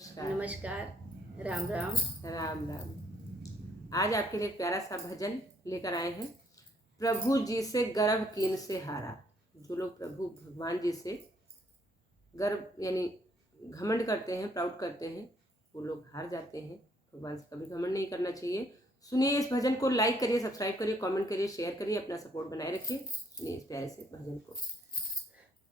नमस्कार। राम राम। राम राम। आज आपके लिए एक प्यारा सा भजन लेकर आए हैं। प्रभु जी से गर्व कीन से हारा। जो लोग प्रभु भगवान जी से गर्व यानी घमंड करते हैं, प्राउड करते हैं, वो लोग हार जाते हैं। भगवान से कभी घमंड नहीं करना चाहिए। सुनिए इस भजन को, लाइक करिए, सब्सक्राइब करिए, कमेंट करिए, शेयर करिए, अपना सपोर्ट बनाए रखिए। सुनिए इस प्यारे से भजन को।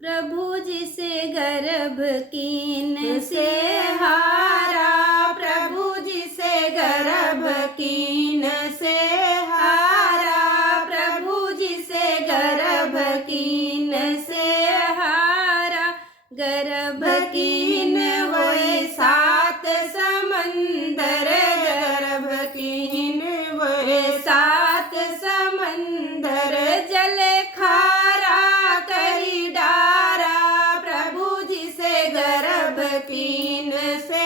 प्रभु जी से गर्व कीन से हारा, प्रभु जी से गर्व कीन से हारा, प्रभु जी से गर्व कीन से हारा। गर्व कीन वही सात समंदर, गर्व कीन वही सात समंदर, जल खारा करी डारा। प्रभु जी से गर्व कीन से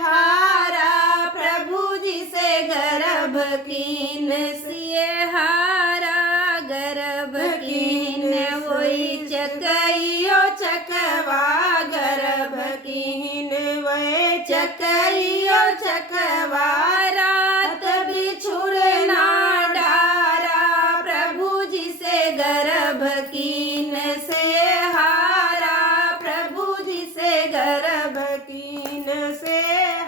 हारा, प्रभु जी से गर्व कीन से हारा। गर्व कीन वही चकइयो चकवा, गर्व कीन वही चकइयो चकवा। रात बिछुड़ ना डारा, प्रभु जी से गर्व कीन से हारा, प्रभु जी से गर्व कीन से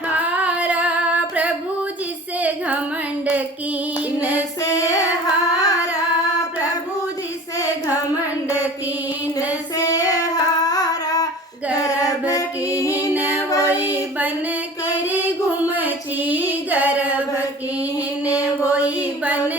हारा। प्रभु जी से घमंड कीन से हारा, प्रभु जी से घमंड कीन से हारा। गर्व कीन वही बन करी घुमची, गर्व कीन वही बन